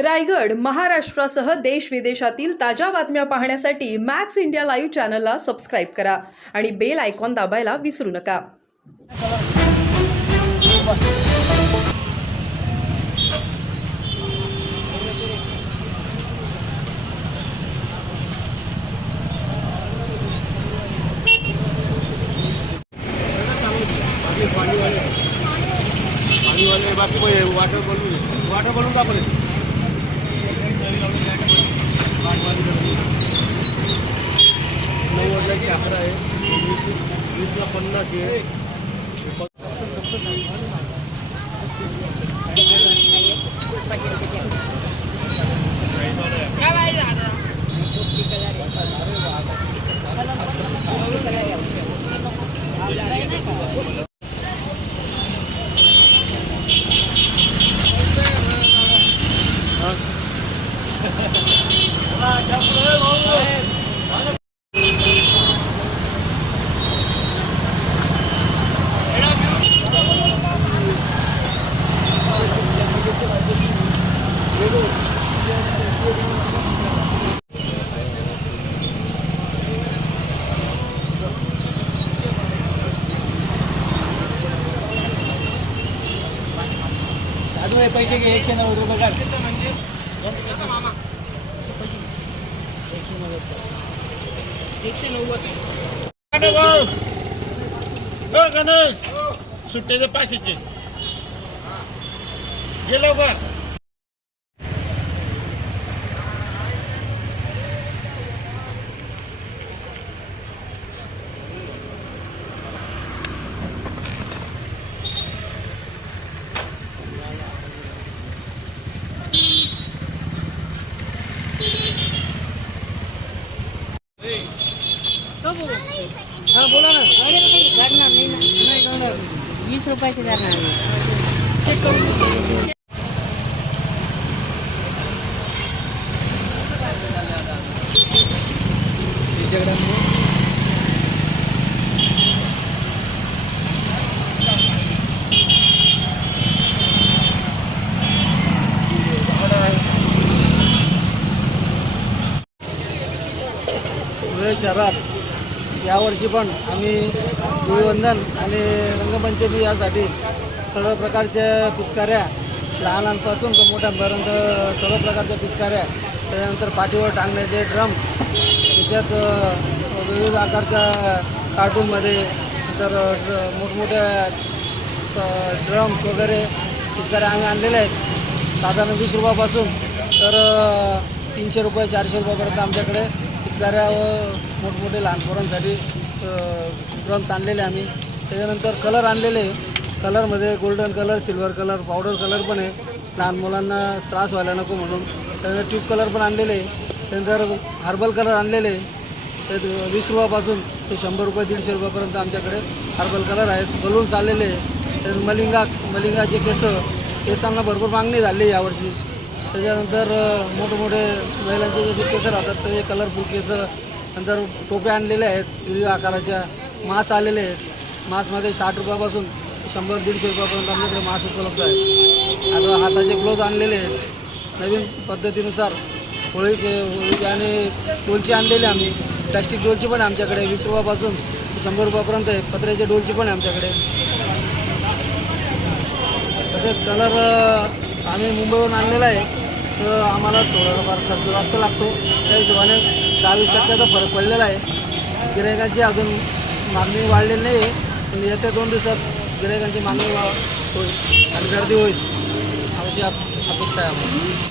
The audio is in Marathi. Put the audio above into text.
रायगड महाराष्ट्रासह देश विदेशातील ताज्या बातम्या पाहण्यासाठी मॅक्स इंडिया लाईव्ह चॅनलला सबस्क्राईब करा आणि बेल आयकॉन दाबायला विसरू नका. पानी वाले बाकी वाटर बलून का पड़े 9 वाजल्याची 11 आहे 20 ला 50 आहे. पैसे घे 190 रुपये काढ. 190 गणेश सुट्टे दे पाचशेचे ये लवकर. हा बोला ना. करणार नाही ना, नाही करणार. 20 रुपयाचे करणार नाही. चेक करून धुळे शहरात यावर्षी पण आम्ही धुळीवंदन आणि रंगपंचमी यासाठी सर्व प्रकारच्या पिचकाऱ्या लहानांपासून तर मोठ्यांपर्यंत सर्व प्रकारच्या पिचकाऱ्या, त्याच्यानंतर पाठीवर टांगण्याचे ड्रम, त्याच्यात विविध आकारच्या कार्टूनमध्ये तर मोठमोठ्या ड्रम्स वगैरे पिचकाऱ्या आम्ही आणलेल्या आहेत. साधारण 20 रुपयापासून तर 300 रुपये 400 रुपयापर्यंत आमच्याकडे पिचकाऱ्या व मोठमोठे लहान पोरांसाठी ड्रम्स आणलेले आम्ही. त्याच्यानंतर कलर आणलेले, कलरमध्ये golden colour, silver colour, powder colour पण आहे लहान मुलांना त्रास व्हायला नको म्हणून. त्यानंतर ट्यूब कलर पण आणलेले. त्यानंतर हर्बल कलर आणलेले. ते 20 रुपयापासून ते 100 रुपये 150 रुपयापर्यंत आमच्याकडे हर्बल कलर आहेत. बलून्स आलेले. त्यानंतर मलिंगाचे केसांना भरपूर मागणी झाली यावर्षी. त्याच्यानंतर मोठमोठे महिलांचे जे केस राहतात ते कलरफुल केस. नंतर टोप्या आणलेल्या आहेत विविध आकाराच्या. मास्क आलेले आहेत. मास्कमध्ये 60 रुपयापासून 100-150 रुपयापर्यंत आमच्याकडे मास्क उपलब्ध आहेत. आता हाताचे ग्लोव्ज आणलेले आहेत नवीन पद्धतीनुसार. होळी आणि डोलची आणलेली आम्ही. प्लॅस्टिक डोलची पण आमच्याकडे 20 रुपयापासून 100 रुपयापर्यंत आहे. पत्र्याच्या डोलची पण आहे आमच्याकडे. तसेच कलर आम्ही मुंबईवरून आणलेला आहे, तर आम्हाला थोडाफार खर्च जास्त लागतो. त्या हिशोबाने 10-20% फरक पडलेला आहे. गिरायकांची अजून मागणी वाढलेली नाही आहे, पण येत्या 2 दिवसात गिरायकांची मागणी होईल आणि गर्दी होईल अशी अपेक्षा आहे आम्हाला.